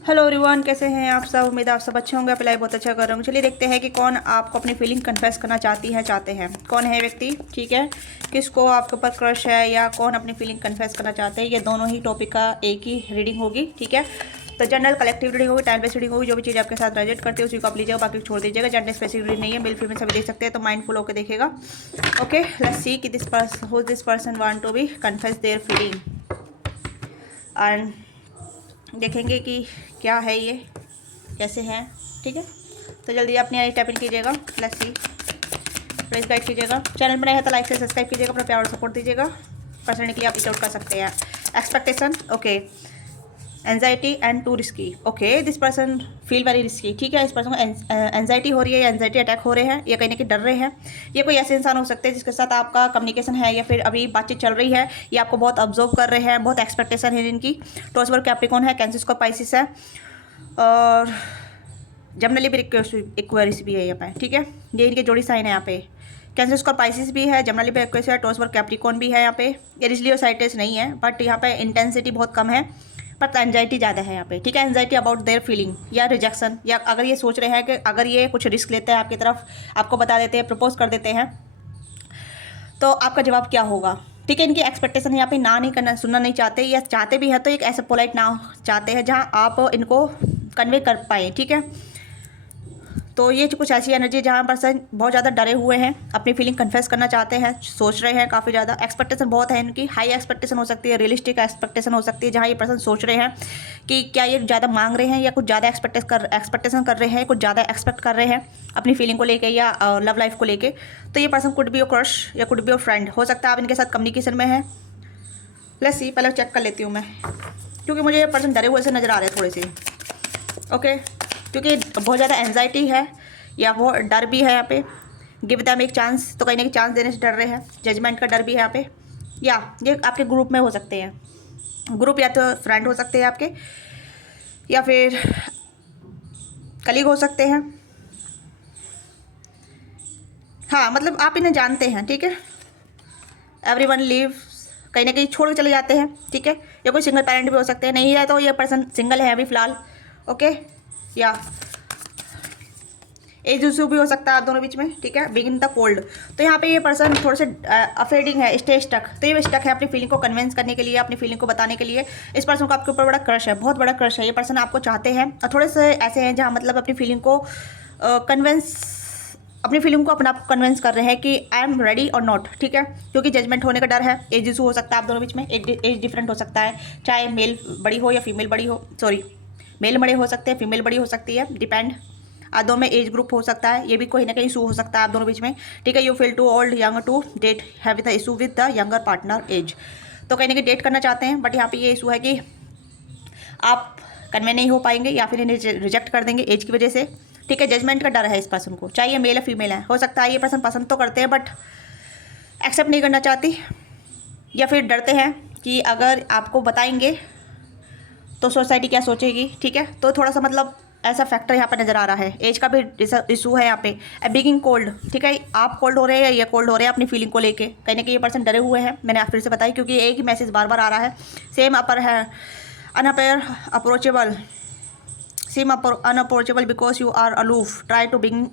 Hello everyone, कैसे हैं आप सब। उम्मीद है आप सब अच्छे होंगे। अप्लाई बहुत अच्छा कर रहे होंगे। चलिए देखते हैं कि कौन आपको अपनी फीलिंग कन्फेस करना चाहते हैं। कौन है व्यक्ति, ठीक है, किसको आपके ऊपर क्रश है या कौन अपनी फीलिंग कन्फेस करना चाहते हैं। ये दोनों ही टॉपिक का एक ही रीडिंग होगी, ठीक है। तो जनरल कलेक्टिव रीडिंग होगी, टाइम बेस्ड रीडिंग होगी। जो भी चीज़ आपके साथ रेलेट करती है उसी को आप लीजिएगा, बाकी छोड़ दीजिएगा। जेंडर स्पेसिफिक रीडिंग नहीं है, मेल फीमेल सभी देख सकते हैं, तो माइंडफुल होकर देखेगा। ओके, लेट्स सी कि this person want to be confess their feeling and देखेंगे कि क्या है ये, कैसे हैं, ठीक है। तो जल्दी अपनी आई टैप इन कीजिएगा। लेट्स सी, प्लीज़ गाइड कीजिएगा। चैनल बनाए है तो लाइक से सब्सक्राइब कीजिएगा, अपना प्यार और सपोर्ट दीजिएगा। पर्सन के लिए आप रीच आउट कर सकते हैं। Expectation, okay, anxiety and to risky. Okay, this person feel very risky, ठीक है। इस पर्सन को एंजाइटी हो रही है या एंजाइटी अटैक हो रहे हैं या कहीं ना कहीं डर रहे हैं। ये कोई ऐसे इंसान हो सकते हैं जिसके साथ आपका कम्युनिकेशन है या फिर अभी बातचीत चल रही है, ये आपको बहुत ऑब्जर्व कर रहे हैं, बहुत एक्सपेक्टेशन है इनकी। टॉरस वर्ग कैप्रिकॉर्न है, कैंसर का पाइसिस है और जमनली भी इक्वेरियस भी है यहाँ पे, ठीक है। ये इनके जोड़ी साइन है यहाँ पे। कैंसर स्क्वायर पाइसिस भी है, जमनली भी इक्वेरियस है, टॉरस वर्ग कैप्रिकॉर्न भी है यहाँ पे। ये रिलीजियोसाइटिस नहीं है, बट यहाँ पे इंटेंसिटी बहुत कम है, पर एंजाइटी ज़्यादा है यहाँ पे, ठीक है। एंजाइटी अबाउट देयर फीलिंग या रिजेक्शन, या अगर ये सोच रहे हैं कि अगर ये कुछ रिस्क लेते हैं आपकी तरफ, आपको बता देते हैं, प्रपोज कर देते हैं, तो आपका जवाब क्या होगा, ठीक है। इनकी एक्सपेक्टेशन यहाँ पे ना नहीं करना, सुनना नहीं चाहते, या चाहते भी हैं तो एक ऐसा पोलाइट ना चाहते हैं जहाँ आप इनको कन्वे कर पाए, ठीक है। तो ये कुछ ऐसी एनर्जी है जहाँ पर्सन बहुत ज़्यादा डरे हुए हैं, अपनी फीलिंग कन्फेस करना चाहते हैं, सोच रहे हैं काफ़ी ज़्यादा। एक्सपेक्टेशन बहुत है इनकी, हाई एक्सपेक्टेशन हो सकती है, रियलिस्टिक एक्सपेक्टेशन हो सकती है, जहाँ ये पर्सन सोच रहे हैं कि क्या ये ज़्यादा मांग रहे हैं या कुछ ज़्यादा एक्सपेक्टेशन कर रहे हैं, कुछ ज़्यादा एक्सपेक्ट कर रहे हैं अपनी फीलिंग को लेके या लव लाइफ को लेके। तो ये person could be your crush या कुड बी योर फ्रेंड, हो सकता है आप इनके साथ कम्युनिकेशन में है। लेट्स सी, पहले चेक कर लेती हूँ मैं, क्योंकि मुझे ये पर्सन डरे हुए से नज़र आ रहे हैं थोड़े से। ओके, क्योंकि बहुत ज़्यादा एंजाइटी है या वो डर भी है यहाँ पे। गिव देम एक चांस, तो कहीं ना कहीं चांस देने से डर रहे हैं। जजमेंट का डर भी है यहाँ पे। या ये आपके ग्रुप में हो सकते हैं, ग्रुप या तो फ्रेंड हो सकते हैं आपके, या फिर कलीग हो सकते हैं। हाँ, मतलब आप इन्हें जानते हैं, ठीक है। एवरीवन लीव, कहीं ना कहीं छोड़ के चले जाते हैं, ठीक है। या कोई सिंगल पेरेंट भी हो सकते हैं, नहीं है तो ये पर्सन सिंगल है अभी फ़िलहाल। ओके, या एज इशू भी हो सकता है आप दोनों बीच में, ठीक है। बिगिन द कोल्ड, तो यहाँ पे ये पर्सन थोड़े से अफेडिंग है, स्टे स्टक। तो ये स्टक है अपनी फीलिंग को कन्विंस करने के लिए, अपनी फीलिंग को बताने के लिए। इस पर्सन को आपके ऊपर बड़ा क्रश है, बहुत बड़ा क्रश है। ये पर्सन आपको चाहते हैं और थोड़े से ऐसे हैं जहाँ मतलब अपनी फीलिंग को अपनी फीलिंग को अपना कन्विंस कर रहे हैं कि आई एम रेडी और नॉट, ठीक है। क्योंकि जजमेंट होने का डर है, एज इशू हो सकता है आप दोनों बीच में, एज डिफरेंट हो सकता है, चाहे मेल बड़ी हो या फीमेल बड़ी हो, सॉरी मेल बड़े हो सकते हैं, फीमेल बड़ी हो सकती है, डिपेंड। आप दोनों में एज ग्रुप हो सकता है, ये भी कोई ना कहीं इशू हो सकता है आप दोनों बीच में, ठीक है। You feel too old young to date, have the issue with the younger partner age, तो कहीं ना कहीं डेट करना चाहते हैं, बट यहाँ पे ये इशू है कि आप कन्वे नहीं हो पाएंगे या फिर इन्हें रिजेक्ट कर देंगे एज की वजह से, ठीक है। जजमेंट का डर है इस पर्सन को, चाहे ये मेल या फीमेल है। हो सकता है ये पर्सन पसंद तो करते हैं बट एक्सेप्ट नहीं करना चाहती, या फिर डरते हैं कि अगर आपको बताएंगे तो सोसाइटी क्या सोचेगी, ठीक है। तो थोड़ा सा मतलब ऐसा फैक्टर यहाँ पर नज़र आ रहा है। एज का भी इशू है यहाँ पे। बिगिंग कोल्ड, ठीक है। आप कोल्ड हो रहे हैं या ये कोल्ड हो रहे हैं अपनी फीलिंग को लेके, कहीं ना कहीं ये पर्सन डरे हुए हैं। मैंने आप फिर से बताया क्योंकि एक ही मैसेज बार बार आ रहा है। सेम अपर है, अनअपेयर approachable, same unapproachable because you are aloof, try to being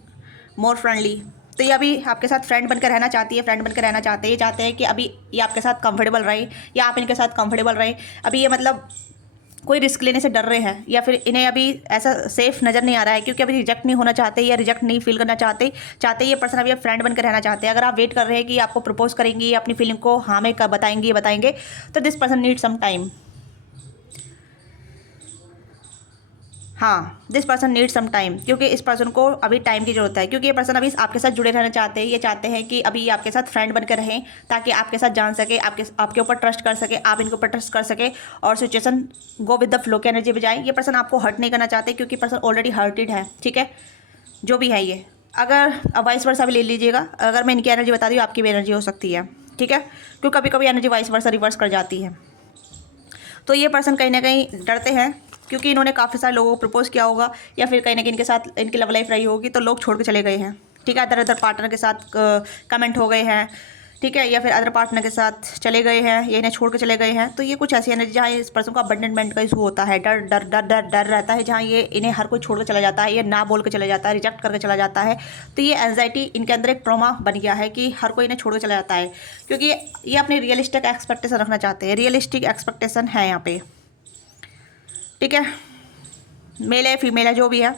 more friendly. तो ये अभी आपके साथ फ्रेंड बनकर रहना चाहती है, फ्रेंड बनकर रहना चाहते हैं। ये चाहते हैं कि अभी ये आपके साथ कंफर्टेबल रहे या आप इनके साथ कंफर्टेबल रहे। अभी ये मतलब कोई रिस्क लेने से डर रहे हैं या फिर इन्हें अभी ऐसा सेफ नज़र नहीं आ रहा है, क्योंकि अभी रिजेक्ट नहीं होना चाहते या रिजेक्ट नहीं फील करना चाहते ये पर्सन अभी फ्रेंड बनकर रहना चाहते हैं। अगर आप वेट कर रहे हैं कि आपको प्रपोज करेंगी, अपनी फीलिंग को हाँ में बताएंगे, तो this person need some time. हाँ, this person need some time, क्योंकि इस पर्सन को अभी टाइम की जरूरत है, क्योंकि ये पर्सन अभी आपके साथ जुड़े रहना चाहते हैं। ये चाहते हैं कि अभी ये आपके साथ फ्रेंड बनकर रहें, ताकि आपके साथ जान सके, आपके ऊपर ट्रस्ट कर सके, आप इनके ऊपर ट्रस्ट कर सके और situation go with the flow की एनर्जी बजाए। ये पर्सन आपको हर्ट नहीं करना चाहते, क्योंकि पर्सन ऑलरेडी हर्टेड है, ठीक है। जो भी है ये, अगर वाइस वर्सा भी ले लीजिएगा, अगर मैं इनकी एनर्जी बता दूँ आपकी भी एनर्जी हो सकती है, ठीक है। क्योंकि कभी कभी एनर्जी वाइस वर्सा रिवर्स कर जाती है। तो ये पर्सन कहीं ना कहीं डरते हैं, क्योंकि इन्होंने काफ़ी सारे लोगों को प्रपोज किया होगा या फिर कहीं ना कहीं इनके साथ इनकी लव लाइफ रही होगी, तो लोग छोड़ के चले गए हैं, ठीक है। अदर पार्टनर के साथ कमेंट हो गए हैं ठीक है, या फिर अदर पार्टनर के साथ चले गए हैं या इन्हें छोड़ के चले गए हैं। तो ये कुछ ऐसी एनर्जी जहाँ इस पर्सन को अबंडनमेंट का इशू होता है, डर डर डर डर डर रहता है, जहाँ ये इन्हें हर कोई छोड़ के चला जाता है, ये ना बोल के चला जाता है, रिजेक्ट करके चला जाता है। तो ये एंजाइटी इनके अंदर एक ट्रॉमा बन गया है कि हर कोई इन्हें छोड़ के चला जाता है, क्योंकि ये अपनी रियलिस्टिक एक्सपेक्टेशन रखना चाहते हैं। रियलिस्टिक एक्सपेक्टेशन है यहाँ पे, ठीक है, मेल है फीमेल है जो भी है।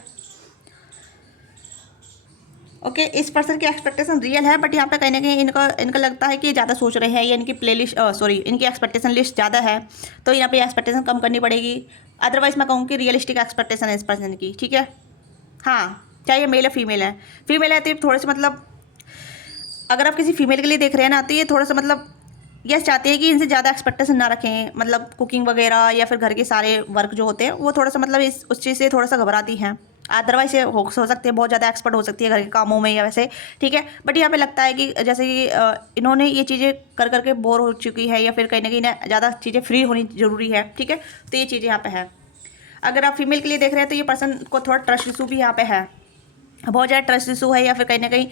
ओके, इस पर्सन की एक्सपेक्टेशन रियल है, बट यहाँ पे कहीं ना कहीं इनका लगता है कि ये ज़्यादा सोच रहे हैं, या इनकी प्लेलिस्ट इनकी एक्सपेक्टेशन लिस्ट ज़्यादा है, तो यहाँ पे एक्सपेक्टेशन कम करनी पड़ेगी। अदरवाइज मैं कहूँ कि रियलिस्टिक एक्सपेक्टेशन है इस पर्सन की, ठीक है। हाँ, चाहे ये मेल है फीमेल है, फीमेल है तो थोड़े से मतलब अगर आप किसी फीमेल के लिए देख रहे हैं ना, तो ये थोड़ा सा मतलब यस चाहते हैं कि इनसे ज़्यादा एक्सपेक्टेशन ना रखें, मतलब कुकिंग वगैरह या फिर घर के सारे वर्क जो होते हैं वो थोड़ा सा मतलब उस चीज़ से थोड़ा सा घबराती हैं। अदरवाइज ये हो सकते हैं बहुत ज़्यादा एक्सपर्ट हो सकती है घर के कामों में या वैसे, ठीक है। बट यहाँ पे लगता है कि जैसे कि इन्होंने ये चीज़ें कर करके बोर हो चुकी है, या फिर कहीं ना कहीं ना ज़्यादा चीज़ें फ्री होनी ज़रूरी है, ठीक है। तो ये चीज़ें यहाँ पे है। अगर आप फीमेल के लिए देख रहे हैं तो ये पर्सन को थोड़ा ट्रस्ट इशू भी यहाँ पे है, बहुत ज़्यादा ट्रस्ट इशू है, या फिर कहीं ना कहीं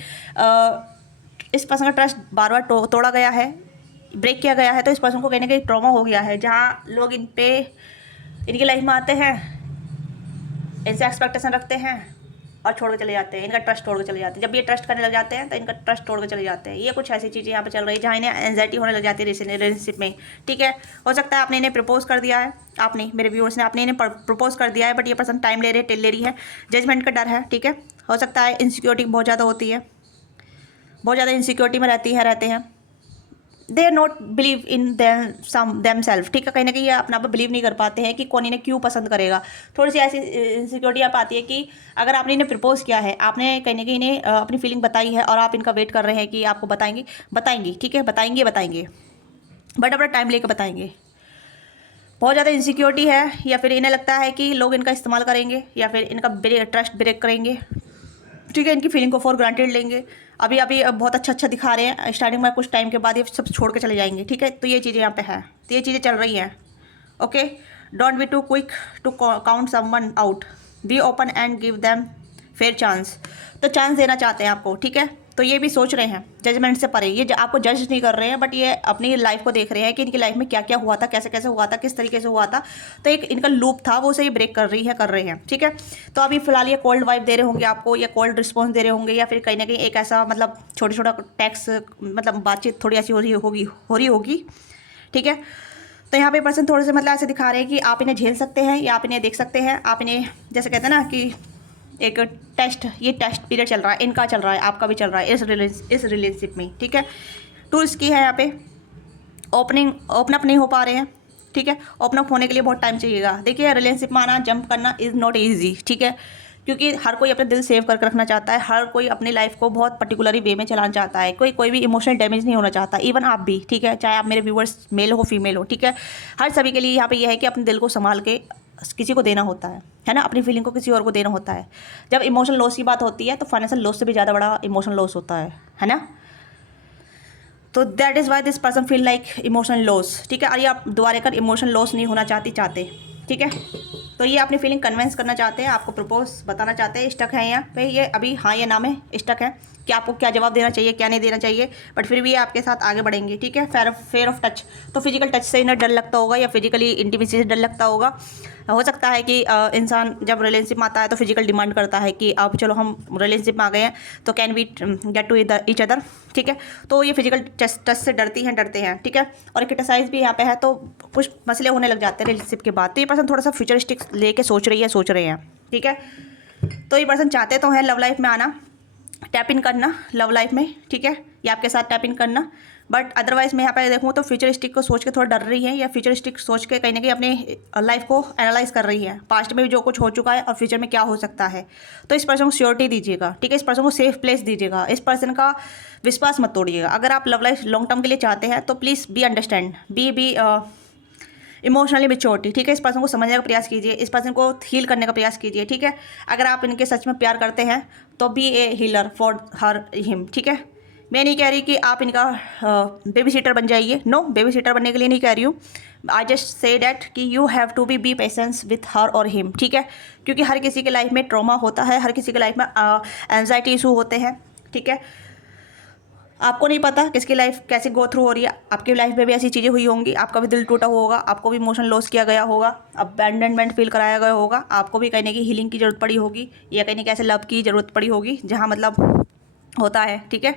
इस पर्सन का ट्रस्ट बार बार तोड़ा गया है, ब्रेक किया गया है। तो इस पर्सन को कहीं ना कहीं ट्रॉमा हो गया है, जहाँ लोग इनकी लाइफ में आते हैं, इनसे एक्सपेक्टेशन रखते हैं और छोड़ के चले जाते हैं, इनका ट्रस्ट तोड़ के चले जाते हैं। जब ये ट्रस्ट करने लग जाते हैं तो इनका ट्रस्ट तोड़ के चले जाते हैं। ये कुछ ऐसी चीज़ें यहाँ पे चल रही है जहाँ इन्हें एंजाइटी होने लग जाती है रिलेशनशिप में, ठीक है। हो सकता है आपने इन्हें प्रपोज कर दिया है, आपने मेरे व्यूअर्स ने आपने इन्हें प्रपोज कर दिया है, बट ये पर्सन टाइम ले रही है, जजमेंट का डर है, ठीक है। हो सकता है इनसिक्योरिटी बहुत ज़्यादा होती है, बहुत ज़्यादा इनसिक्योरिटी में रहते हैं। They are not believe in them self, ठीक है। कहीं ना कहीं ये अपना आप बिलीव नहीं कर पाते हैं कि कौन इन्हें क्यों पसंद करेगा। थोड़ी सी ऐसी इनसिक्योरिटी आप आती है कि अगर आपने इन्हें प्रपोज किया है, आपने कहीं ना कहीं इन्हें अपनी फीलिंग बताई है और आप इनका वेट कर रहे हैं कि आपको बताएंगी, ठीक है, बताएंगे बट अपना टाइम लेकर बताएंगे। बहुत ज़्यादा इनसिक्योरिटी है, या फिर इन्हें लगता है कि लोग इनका इस्तेमाल करेंगे, या फिर इनका ट्रस्ट ब्रेक करेंगे, ठीक है, इनकी फीलिंग को फॉर ग्रांटेड लेंगे। अभी बहुत अच्छा दिखा रहे हैं स्टार्टिंग में, कुछ टाइम के बाद ये सब छोड़ के चले जाएंगे, ठीक है। तो ये चीज़ें यहाँ पे है, तो ये चीज़ें चल रही हैं। Okay, don't be too quick to count someone out, be open and give them fair chance. तो चांस देना चाहते हैं आपको, ठीक है। तो ये भी सोच रहे हैं जजमेंट से परे, ये आपको जज नहीं कर रहे हैं, बट ये अपनी लाइफ को देख रहे हैं कि इनकी लाइफ में क्या क्या हुआ था, कैसे कैसे हुआ था, किस तरीके से हुआ था। तो एक इनका लूप था, वो सही ब्रेक कर रहे हैं, ठीक है। तो अभी फिलहाल ये कोल्ड वाइब दे रहे होंगे आपको, या कोल्ड रिस्पॉन्स दे रहे होंगे, या फिर कहीं ना कहीं एक ऐसा मतलब छोटा टैक्स मतलब बातचीत थोड़ी ऐसी हो रही होगी, ठीक है। तो यहाँ पे पर्सन थोड़े से मतलब ऐसे दिखा रहे हैं कि आप इन्हें झेल सकते हैं, या आप इन्हें देख सकते हैं, आप इन्हें जैसे कहते हैं ना कि एक ये टेस्ट पीरियड चल रहा है, इनका चल रहा है, आपका भी चल रहा है इस रिलेशनशिप में, ठीक है। टूल्स की है यहाँ पे, ओपन अप नहीं हो पा रहे हैं, ठीक है। ओपन अप होने के लिए बहुत टाइम चाहिएगा। देखिए, रिलेशनशिप में आना, जंप करना इज़ नॉट ईजी, ठीक है, क्योंकि हर कोई अपने दिल सेव करके रखना चाहता है, हर कोई अपनी लाइफ को बहुत पर्टिकुलरली वे में चलाना चाहता है, कोई भी इमोशनल डैमेज नहीं होना चाहता, इवन आप भी, ठीक है, चाहे आप मेरे व्यूवर्स मेल हो फीमेल हो, ठीक है। हर सभी के लिए यहाँ पे यह है कि अपने दिल को संभाल के किसी को देना होता है ना, अपनी फीलिंग को किसी और को देना होता है। जब इमोशनल लॉस की बात होती है तो फाइनेंशियल लॉस से भी ज़्यादा बड़ा इमोशनल लॉस होता है ना। तो that is why this person feel like emotional loss, ठीक है। और ये आप दोबारा कर इमोशनल लॉस नहीं होना चाहते, ठीक है। तो ये अपनी फीलिंग कन्विंस करना चाहते हैं, आपको प्रपोज बताना चाहते हैं, स्टक है यहाँ पे ये अभी, हाँ ये नाम है स्टक है कि आपको क्या जवाब देना चाहिए, क्या नहीं देना चाहिए, बट फिर भी ये आपके साथ आगे बढ़ेंगे, ठीक है। फेयर ऑफ टच, तो फिजिकल टच से इन्हें डर लगता होगा, या फिजिकली इंटीमेसी से डर लगता होगा। हो सकता है कि इंसान जब रिलेशनशिप में आता है तो फिजिकल डिमांड करता है कि अब चलो हम रिलेशनशिप में आ गए हैं तो can we get to each other, ठीक है। तो ये फिजिकल टच से डरते हैं, ठीक है। और क्रिटिसाइज भी यहाँ पे है, तो कुछ मसले होने लग जाते हैं रिलेशनशिप के बाद। तो ये पर्सन थोड़ा सा फ्यूचरिस्टिक लेके सोच रहे हैं, ठीक है। तो ये पर्सन चाहते तो हैं लव लाइफ में आना, टैप इन करना लव लाइफ में, ठीक है, या आपके साथ टैप इन करना, बट अदरवाइज मैं यहाँ पे देखूँ तो फ्यूचरिस्टिक को सोच के थोड़ा डर रही है, या फ्यूचरिस्टिक सोच के कहीं ना कहीं अपने लाइफ को एनालाइज कर रही है, पास्ट में भी जो कुछ हो चुका है और फ्यूचर में क्या हो सकता है। तो इस पर्सन को श्योरिटी दीजिएगा, ठीक है, इस पर्सन को सेफ प्लेस दीजिएगा, इस पर्सन का विश्वास मत तोड़िएगा। अगर आप लव लाइफ लॉन्ग टर्म के लिए चाहते हैं तो please be understand, B emotionally maturity, ठीक है। इस पर्सन को समझने का प्रयास कीजिए, इस पर्सन को हील करने का प्रयास कीजिए, ठीक है। अगर आप इनके सच में प्यार करते हैं तो be a healer for her him, ठीक है। मैं नहीं कह रही कि आप इनका बेबी सीटर बन जाइए, नो, बेबी सीटर बनने के लिए नहीं कह रही हूँ। आई जस्ट से डैट कि you have to be patience with her और हिम, ठीक है, क्योंकि हर किसी के लाइफ में ट्रॉमा होता है, हर किसी के लाइफ में एंजाइटी इशू होते हैं, ठीक है। आपको नहीं पता किसकी लाइफ कैसे गो थ्रू हो रही है, आपकी लाइफ में भी ऐसी चीज़ें हुई होंगी, आपका भी दिल टूटा हुआ होगा, आपको भी इमोशन लॉस किया गया होगा, अबैंडनमेंट फील कराया गया होगा, आपको भी कहीं ना कहीं हीलिंग की ज़रूरत पड़ी होगी, या कहीं ना कहीं ऐसे लव की ज़रूरत पड़ी होगी जहाँ मतलब होता है, ठीक है।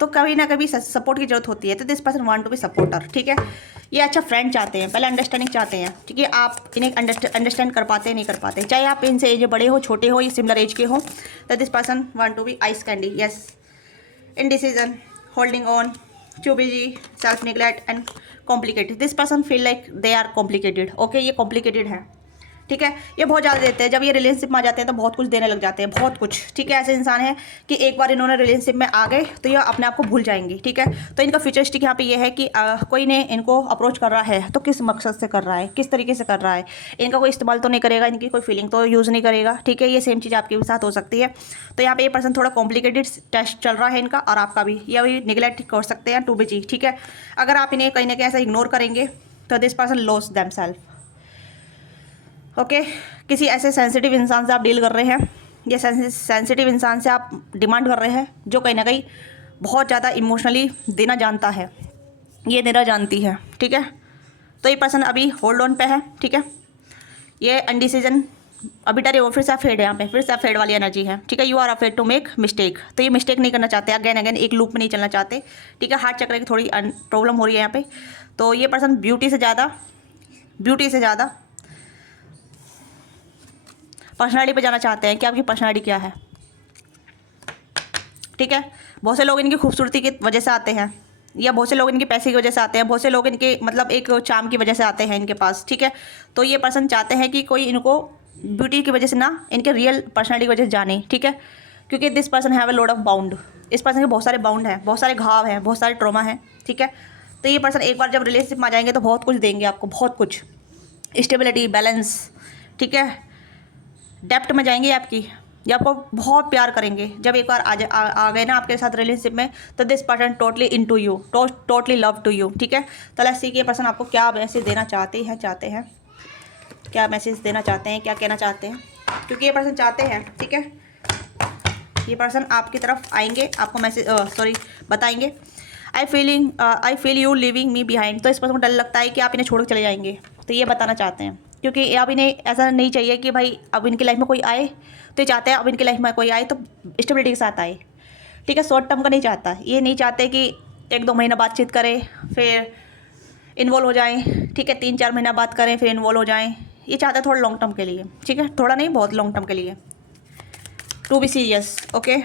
तो कभी ना कभी सपोर्ट की जरूरत होती है, तो this person want to be supporter, ठीक है। ये अच्छा फ्रेंड चाहते हैं, पहले अंडरस्टैंडिंग चाहते हैं, ठीक है। आप इन्हें अंडरस्टैंड कर पाते हैं नहीं कर पाते, चाहे आप इनसे एज बड़े हो, छोटे हो, या सिमिलर एज के हो, तो this person want to be ice candy, yes. indecision, holding on, too busy, self neglect and complicated. This person feel like they are complicated. Okay, ये complicated है, ठीक है। ये बहुत ज़्यादा देते हैं, जब ये रिलेशनशिप में आ जाते हैं तो बहुत कुछ देने लग जाते हैं, बहुत कुछ, ठीक है। ऐसे इंसान है कि एक बार इन्होंने रिलेशनशिप में आ गए तो ये अपने आप को भूल जाएंगे, ठीक है। तो इनका फ्यूचरिस्टिक यहाँ पे ये है कि कोई ने इनको अप्रोच कर रहा है तो किस मकसद से कर रहा है, किस तरीके से कर रहा है, इनका कोई इस्तेमाल तो नहीं करेगा, इनकी कोई फीलिंग तो यूज़ नहीं करेगा, ठीक है। ये सेम चीज़ आपके भी साथ हो सकती है। तो यहाँ पे ये पर्सन थोड़ा कॉम्प्लिकेटेड टेस्ट चल रहा है इनका, और आपका भी, या भी निगलेक्ट कर सकते हैं, टू बिजी, ठीक है। अगर आप इन्हें कहीं ना कहीं ऐसा इग्नोर करेंगे तो this person lose themself, okay. किसी ऐसे सेंसिटिव इंसान से आप डील कर रहे हैं, या सेंसिटिव इंसान से आप डिमांड कर रहे हैं जो कहीं ना कहीं बहुत ज़्यादा इमोशनली देना जानता है, ये देना जानती है, ठीक है। तो ये पर्सन अभी होल्ड ऑन पे है, ठीक है। ये अनडिसीजन, अभी डरे हो, फिर से अफेड है, यहाँ पे फिर से अफेड वाली एनर्जी है, ठीक है। You are afraid to make mistake, तो ये मिस्टेक नहीं करना चाहते, अगेन अगेन एक लूप में नहीं चलना चाहते, ठीक है। हार्ट चक्र की थोड़ी प्रॉब्लम हो रही है यहाँ पे। तो ये पर्सन ब्यूटी से ज़्यादा पर्सनालिटी पे जाना चाहते हैं कि आपकी पर्सनालिटी क्या है, ठीक है। बहुत से लोग इनकी खूबसूरती की वजह से आते हैं, या बहुत से लोग इनके पैसे की वजह से आते हैं, बहुत से लोग इनके मतलब एक चार्म की वजह से आते हैं इनके पास, ठीक है। तो ये पर्सन चाहते हैं कि कोई इनको ब्यूटी की वजह से ना, इनके रियल पर्सनालिटी की वजह से जाने, ठीक है। क्योंकि this person have a lot of bound, इस पर्सन के बहुत सारे बाउंड हैं, बहुत सारे घाव हैं, बहुत सारे ट्रॉमा हैं, ठीक है। तो ये पर्सन एक बार जब रिलेशनशिप में आ जाएंगे तो बहुत कुछ देंगे आपको, बहुत कुछ, स्टेबिलिटी, बैलेंस, ठीक है। डेप्थ में जाएंगे आपकी, ये आपको बहुत प्यार करेंगे जब एक बार आ गए ना आपके साथ रिलेशनशिप में, तो this person totally into you, totally love to you, ठीक है। तो लेट्स सी कि ये पर्सन आपको क्या मैसेज देना चाहते हैं, क्या मैसेज देना चाहते हैं, क्या कहना चाहते हैं, क्योंकि ये पर्सन चाहते हैं, ठीक है। ये पर्सन आपकी तरफ आएंगे, आपको मैसेज बताएंगे, I feel you living me behind. तो इस पर्सन को डर लगता है कि आप इन्हें छोड़ के चले जाएंगे, तो ये बताना चाहते हैं, क्योंकि अब इन्हें ऐसा नहीं चाहिए कि भाई अब इनकी लाइफ में कोई आए, तो ये चाहते हैं अब इनकी लाइफ में कोई आए तो स्टेबिलिटी के साथ आए, ठीक है। शॉर्ट टर्म का नहीं चाहता, ये नहीं चाहते कि 1-2 महीना बातचीत करें फिर इन्वॉल्व हो जाएं, ठीक है। 3-4 महीना बात करें फिर इन्वॉल्व हो जाएं, ये चाहते हैं थोड़ा लॉन्ग टर्म के लिए, ठीक है। थोड़ा नहीं, बहुत लॉन्ग टर्म के लिए, to be serious, okay,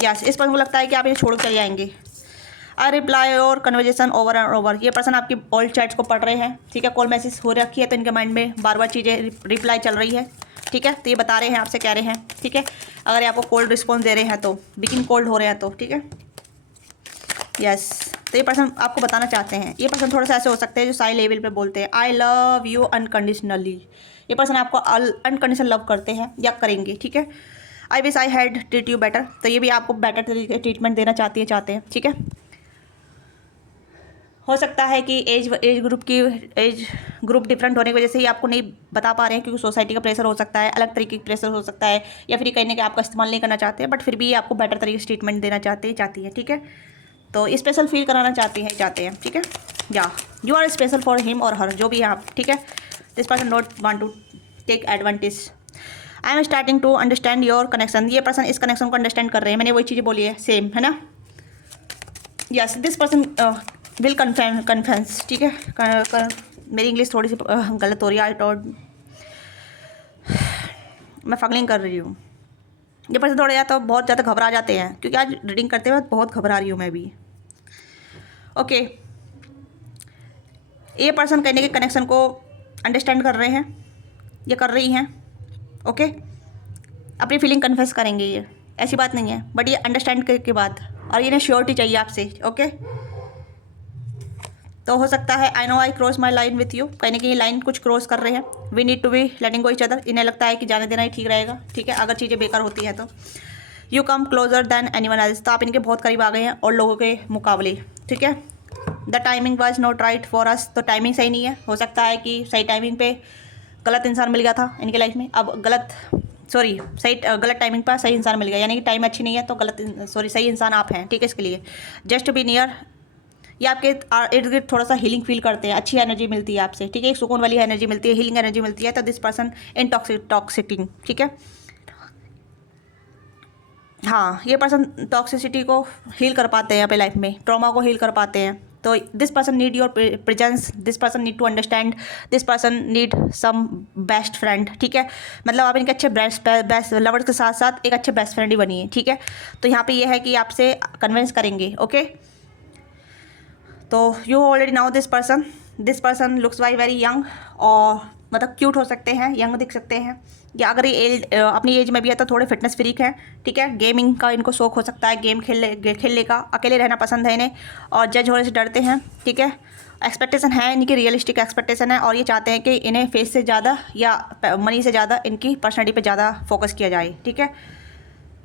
yes. इस पर मुझे लगता है कि आप इन्हें छोड़ कर चले जाएंगे। आई रिप्लाई और कन्वर्जेसन ओवर एंड ओवर, ये पर्सन आपकी ओल्ड चैट्स को पढ़ रहे हैं, ठीक है। कॉल मैसेज हो रखी है तो इनके माइंड में बार बार चीज़ें रिप्लाई चल रही है, ठीक है। तो ये बता रहे हैं आपसे, कह रहे हैं, ठीक है। अगर ये आपको कोल्ड रिस्पॉन्स दे रहे हैं तो, बिगिन कोल्ड हो रहे हैं तो, ठीक है, यस। तो ये पर्सन आपको बताना चाहते हैं, ये पर्सन थोड़ा सा ऐसे हो सकते हैं जो साई लेवल पे बोलते हैं आई लव यू अनकंडीशनली, ये पर्सन आपको अनकंडीशनल लव करते हैं या करेंगे, ठीक है। I wish I had treat you better, तो ये भी आपको बेटर तरीके ट्रीटमेंट देना चाहते हैं, ठीक है। हो सकता है कि एज ग्रुप डिफरेंट होने की वजह से ही आपको नहीं बता पा रहे हैं, क्योंकि सोसाइटी का प्रेशर हो सकता है, अलग तरीके का प्रेशर हो सकता है, या फिर कहीं ना कहीं आपका इस्तेमाल नहीं करना चाहते हैं, बट फिर भी ये आपको बेटर तरीके से ट्रीटमेंट देना चाहती है, ठीक है। तो स्पेशल फील कराना चाहते हैं, ठीक है। या you are special for him और हर, जो भी है आप, ठीक है। This person not want to take advantage. I am starting to understand your connection, ये पर्सन इस कनेक्शन को अंडरस्टैंड कर रहे हैं, मैंने वही चीज़ें बोली है, सेम है ना, yes. This person will confess, ठीक है। मेरी इंग्लिश थोड़ी सी गलत हो रही है, मैं फगलिंग कर रही हूँ। ये पर्सन थोड़ा ज़्यादा तो बहुत ज़्यादा घबरा जाते हैं, क्योंकि आज रीडिंग करते हुए बहुत घबरा रही हूँ मैं भी, ओके। ये पर्सन कहने के कनेक्शन को अंडरस्टैंड कर रहे हैं, ये कर रही हैं, ओके। अपनी फीलिंग कन्फेस करेंगे, ये ऐसी बात नहीं है, बट ये अंडरस्टैंड के बाद, और इन्हें श्योरिटी चाहिए आपसे, ओके। तो हो सकता है I know I cross my line with you, कहीं ना कहीं लाइन कुछ क्रॉस कर रहे हैं, we need to be letting go each other, इन्हें लगता है कि जाने देना ही ठीक रहेगा, ठीक है, अगर चीज़ें बेकार होती है तो। You come closer than anyone else, तो आप इनके बहुत करीब आ गए हैं और लोगों के मुकाबले, ठीक है। The timing was not right for us, तो टाइमिंग सही नहीं है, हो सकता है कि सही टाइमिंग पे गलत इंसान मिल गया था इनके लाइफ में, अब गलत सॉरी सही गलत टाइमिंग पर सही इंसान मिल गया, यानी कि टाइम अच्छी नहीं है तो गलत, सॉरी सही इंसान आप हैं, ठीक है। इसके लिए जस्ट बी नियर, ये आपके इर्द गिर्द थोड़ा सा हीलिंग फील करते हैं, अच्छी एनर्जी मिलती है आपसे, ठीक है। एक सुकून वाली एनर्जी मिलती है, हीलिंग एनर्जी मिलती है। तो दिस पर्सन इन टॉक्सिटिंग, ठीक है। हाँ, ये पर्सन टॉक्सिसिटी को हील कर पाते हैं अपने लाइफ में, ट्रॉमा को हील कर पाते हैं। तो this person need your presence, this person need to understand, this person need some best friend, ठीक है। मतलब आप इनके अच्छे बेस्ट लवर्स के साथ साथ एक अच्छे बेस्ट फ्रेंड ही बनिए, ठीक है। तो यहाँ पे ये है कि आपसे कन्विंस करेंगे, ओके। तो you already now this person looks very young, और मतलब क्यूट हो सकते हैं, यंग दिख सकते हैं, या अगर ये अपनी एज में भी है तो थोड़े फिटनेस फ्रीक हैं, ठीक है। गेमिंग का इनको शौक हो सकता है, गेम खेलने का, अकेले रहना पसंद है इन्हें, और जज होने से डरते हैं, ठीक है। एक्सपेक्टेशन है इनकी, रियलिस्टिक एक्सपेक्टेशन है, और ये चाहते हैं कि इन्हें फेस से ज़्यादा या मनी से ज़्यादा इनकी पर्सनैलिटी पे ज़्यादा फोकस किया जाए, ठीक है।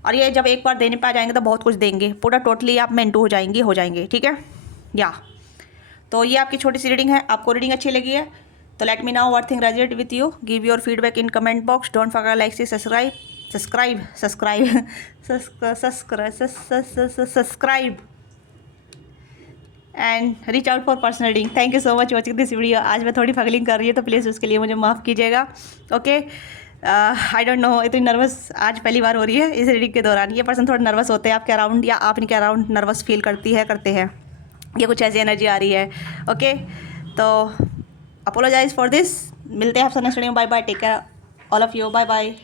और ये जब एक बार देने पे आ जाएंगे तो बहुत कुछ देंगे, पूरा टोटली आप में इंटू हो जाएंगे, ठीक है। या तो ये आपकी छोटी सी रीडिंग है। आपको रीडिंग अच्छी लगी है तो let me now what thing resonate with you, give your feedback in comment box, don't forget like से subscribe and reach out for personal reading. Thank you so much watching this video. आज मैं थोड़ी फगलिंग कर रही है तो please उसके लिए मुझे माफ़ कीजिएगा, ओके। आई डोंट नो, इतनी नर्वस आज पहली बार हो रही है इस रीडिंग के दौरान। ये पर्सन थोड़ा नर्वस होते हैं आपके अराउंड, या आप इनके अराउंड नर्वस फील करते हैं, ये कुछ ऐसी एनर्जी आ रही है, ओके। तो अपोलोजाइज फॉर दिस, मिलते हैं आपसे नेक्स्ट वीडियो में। Bye bye, take care all of you, bye bye.